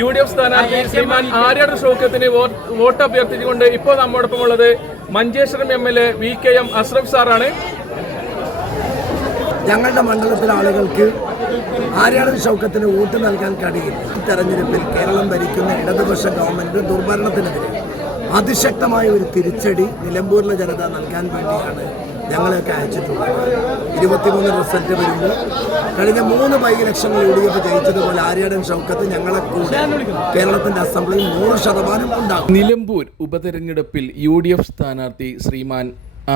U D F സ്ഥാനാർത്ഥി ശ്രീമാൻ Aryad ഷൗക്കത്തിന് vote അഭ്യർത്ഥിച്ചുകൊണ്ട് ഇപ്പോൾ നമ്മോടൊപ്പം ഉള്ളത് Manjeshwaram M L A V K M Ashraf സാറാണ്. ഞങ്ങളുടെ മണ്ഡലത്തിലെ ആളുകൾക്ക് ആര്യാടൻ ഷൗക്കത്തിന് വോട്ട് നൽകാൻ കഴിയില്ല. ഈ തെരഞ്ഞെടുപ്പിൽ കേരളം ഭരിക്കുന്ന ഇടതുപക്ഷ ഗവൺമെന്റ് ദുർഭരണത്തിനെതിരെ അതിശക്തമായ ഒരു തിരിച്ചടി നിലമ്പൂരിലെ ജനത നൽകാൻ വേണ്ടിയാണ് ഞങ്ങളെയൊക്കെ അയച്ചിട്ടുള്ളത്. ഇരുപത്തിമൂന്ന് റിസൾട്ട് വരുമ്പോൾ കഴിഞ്ഞ മൂന്ന് ബൈ ഇലക്ഷനിൽ യു ഡി എഫ് ജയിച്ചതുപോലെ ആര്യാടൻ ഷൗക്കത്ത് ഞങ്ങളെ കൂടെ കേരളത്തിന്റെ അസംബ്ലിയിൽ നൂറ് ശതമാനം ഉണ്ടാകും. നിലമ്പൂർ ഉപതെരഞ്ഞെടുപ്പിൽ യു ഡി എഫ് സ്ഥാനാർത്ഥി ശ്രീമാൻ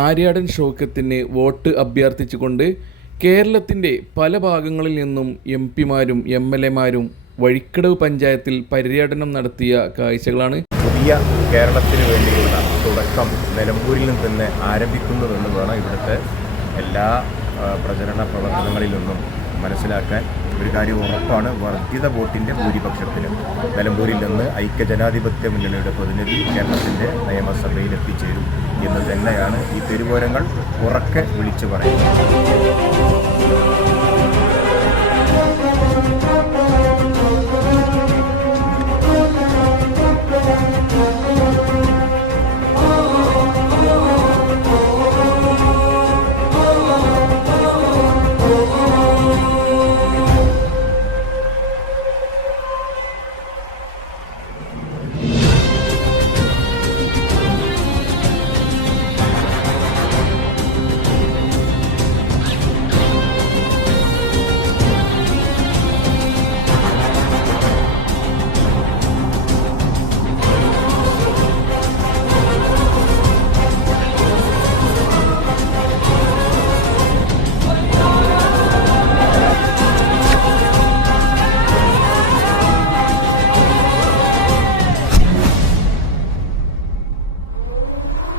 ആര്യാടൻ ഷൗക്കത്തിന് വോട്ട് അഭ്യർത്ഥിച്ചുകൊണ്ട് കേരളത്തിന്റെ പല ഭാഗങ്ങളിൽ നിന്നും എം പിമാരും എം എൽ എമാരും വഴിക്കടവ് പഞ്ചായത്തിൽ പര്യടനം നടത്തിയ കാഴ്ചകളാണ്. പുതിയ കേരളത്തിന് വേണ്ടിയുള്ള തുടക്കം നിലമ്പൂരിൽ നിന്ന് തന്നെ ആരംഭിക്കുന്നുവെന്ന് വേണം ഇവിടുത്തെ എല്ലാ പ്രചരണ പ്രവർത്തനങ്ങളിൽ നിന്നും മനസ്സിലാക്കാൻ ഒരു കാര്യം ഉറപ്പാണ്. വർദ്ധിത വോട്ടിന്റെ ഭൂരിപക്ഷത്തിന് നിലമ്പൂരിൽ നിന്ന് ഐക്യജനാധിപത്യ മുന്നണിയുടെ പ്രതിനിധി കേരളത്തിന്റെ നിയമസഭയിൽ എത്തിച്ചേരും എന്ന് തന്നെയാണ് ഈ പെരുപോരങ്ങൾ ഉറക്കെ വിളിച്ചു പറയുന്നത്.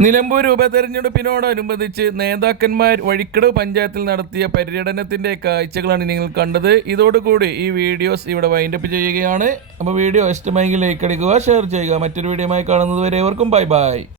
നിലമ്പൂർ ഉപതെരഞ്ഞെടുപ്പിനോടനുബന്ധിച്ച് നേതാക്കന്മാർ വഴിക്കടവ് പഞ്ചായത്തിൽ നടത്തിയ പര്യടനത്തിന്റെ കാഴ്ചകളാണ് നിങ്ങൾ കണ്ടത്. ഇതോടുകൂടി ഈ വീഡിയോസ് ഇവിടെ വൈൻഡപ്പ് ചെയ്യുകയാണ്. അപ്പോൾ വീഡിയോ ഇഷ്ടമായെങ്കിൽ ലൈക്ക് അടിക്കുക ഷെയർ ചെയ്യുക. മറ്റൊരു വീഡിയോയുമായി കാണുന്നത് വരെ ഏവർക്കും ബൈ ബൈ